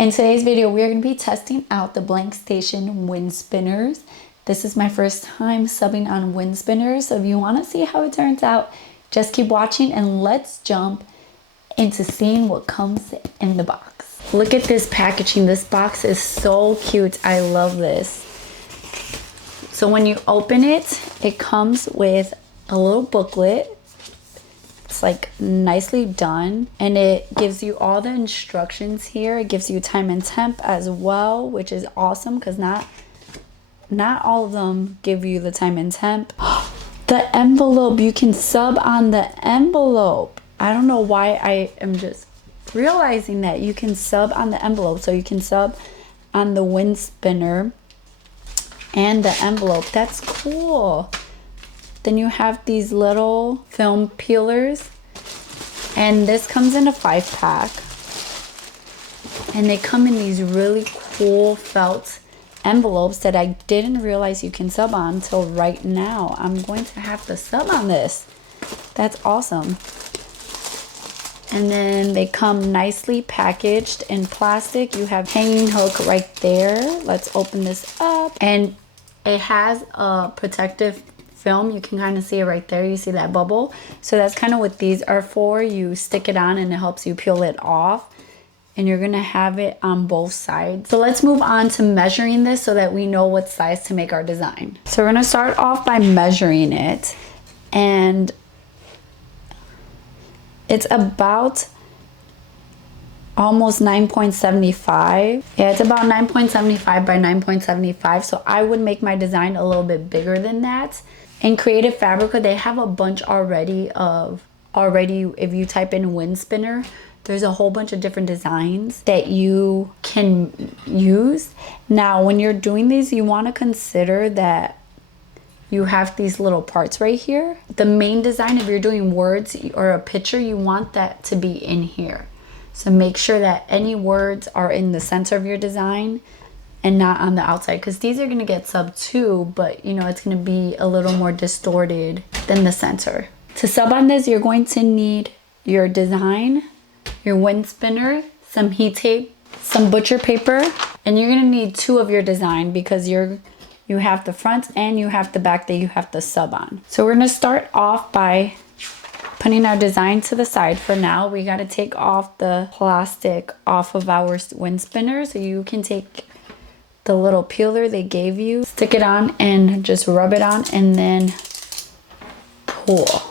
In today's video, we are going to be testing out the Blank Station wind spinners. This is my first time subbing on wind spinners, so if you want to see how it turns out, just keep watching and let's jump into seeing what comes in the box. Look at this packaging. This box is so cute. I love this. So when you open it, it comes with a little booklet. It's like nicely done, and it gives you all the instructions here. It gives you time and temp as well, which is awesome because not all of them give you the time and temp. The envelope, you can sub on the envelope. I don't know why I am just realizing that you can sub on the envelope. So you can sub on the wind spinner and the envelope. That's cool. Then you have these little film peelers, and this comes in a 5-pack, and they come in these really cool felt envelopes that I didn't realize you can sub on until right now. I'm going to have to sub on this. That's awesome. And then they come nicely packaged in plastic. You have hanging hook right there. Let's open this up, and it has a protective film. You can kind of see it right there. You see that bubble? So that's kind of what these are for. You stick it on and it helps you peel it off, and you're gonna have it on both sides. So let's move on to measuring this so that we know what size to make our design. So we're gonna start off by measuring it, and it's about almost 9.75. Yeah, it's about 9.75 by 9.75. So I would make my design a little bit bigger than that. In Creative Fabrica, they have a bunch already. If you type in wind spinner, there's a whole bunch of different designs that you can use. Now, when you're doing these, you want to consider that you have these little parts right here. The main design, if you're doing words or a picture, you want that to be in here. So make sure that any words are in the center of your design and not on the outside, because these are going to get sub too, but you know, it's going to be a little more distorted than the center. To sub on this, you're going to need your design, your wind spinner, some heat tape, some butcher paper, and you're going to need 2 of your design because you have the front and you have the back that you have to sub on. So we're going to start off by putting our design to the side for now. We got to take off the plastic off of our wind spinner, so you can take the little peeler they gave you, stick it on and just rub it on, and then pull.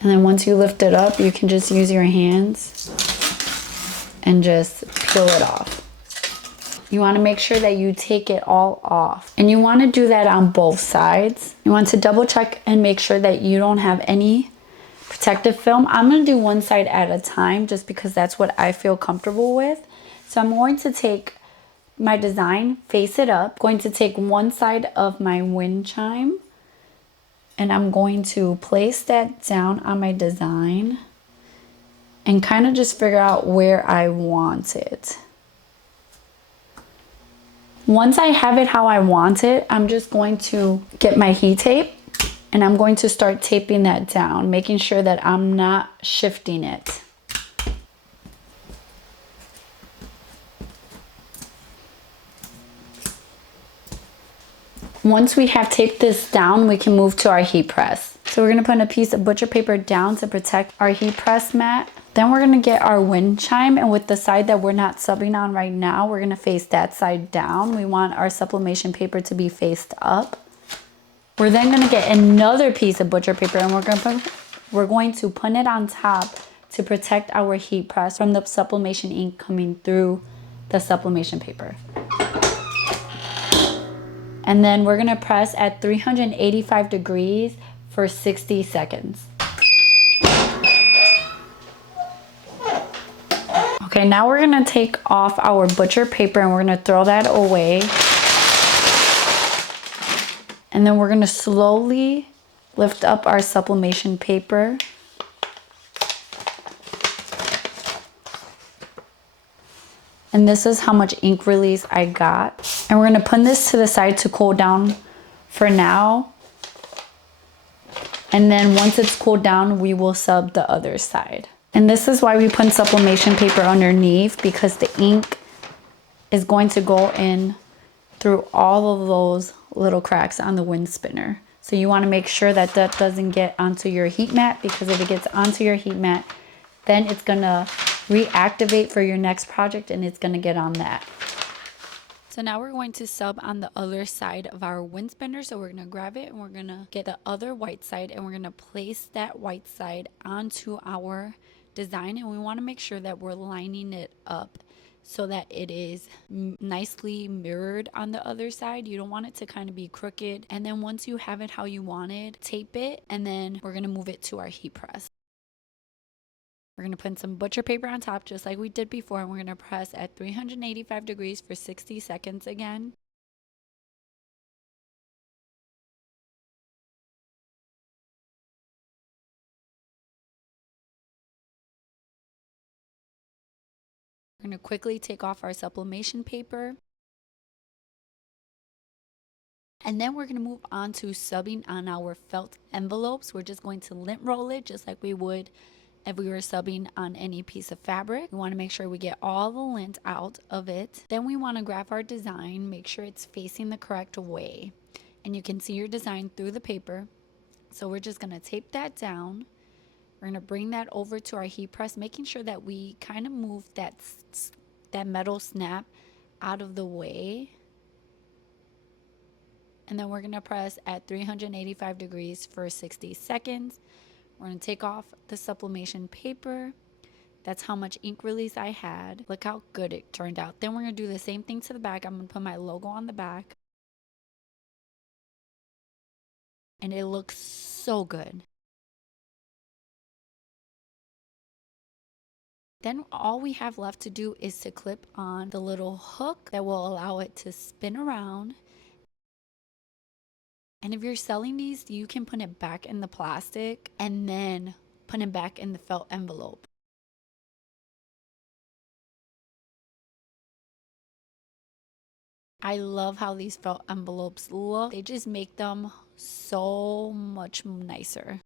And then once you lift it up, you can just use your hands and just peel it off. You want to make sure that you take it all off, and you want to do that on both sides. You want to double check and make sure that you don't have any protective film. I'm going to do one side at a time just because that's what I feel comfortable with. So I'm going to take my design, face it up, going to take one side of my wind chime, and I'm going to place that down on my design and kind of just figure out where I want it. Once I have it how I want it, I'm just going to get my heat tape and I'm going to start taping that down, making sure that I'm not shifting it. Once we have taped this down, we can move to our heat press. So we're going to put a piece of butcher paper down to protect our heat press mat. Then we're going to get our wind chime, and with the side that we're not subbing on right now, we're going to face that side down. We want our sublimation paper to be faced up. We're then going to get another piece of butcher paper, and we're going to put it on top to protect our heat press from the sublimation ink coming through the sublimation paper. And then we're going to press at 385 degrees for 60 seconds. Okay, now we're going to take off our butcher paper and we're going to throw that away. And then we're going to slowly lift up our sublimation paper. And this is how much ink release I got. And we're going to put this to the side to cool down for now. And then once it's cooled down, we will sub the other side. And this is why we put sublimation paper underneath, because the ink is going to go in through all of those little cracks on the wind spinner. So you want to make sure that that doesn't get onto your heat mat, because if it gets onto your heat mat, then it's going to reactivate for your next project and it's going to get on that. So now we're going to sub on the other side of our wind spinner. So we're going to grab it and we're going to get the other white side and we're going to place that white side onto our design. And we want to make sure that we're lining it up so that it is nicely mirrored on the other side. You don't want it to kind of be crooked. And then once you have it how you want it, tape it, and then we're going to move it to our heat press. We're going to put some butcher paper on top just like we did before, and we're going to press at 385 degrees for 60 seconds again. We're going to quickly take off our sublimation paper. And then we're going to move on to subbing on our felt envelopes. We're just going to lint roll it just like we would if we were subbing on any piece of fabric. We want to make sure we get all the lint out of it. Then we want to grab our design, make sure it's facing the correct way. And you can see your design through the paper. So we're just going to tape that down. We're going to bring that over to our heat press, making sure that we kind of move that metal snap out of the way. And then we're going to press at 385 degrees for 60 seconds. We're going to take off the sublimation paper. That's how much ink release I had. Look how good it turned out. Then we're going to do the same thing to the back. I'm going to put my logo on the back. And it looks so good. Then all we have left to do is to clip on the little hook that will allow it to spin around. And if you're selling these, you can put it back in the plastic and then put it back in the felt envelope. I love how these felt envelopes look. They just make them so much nicer.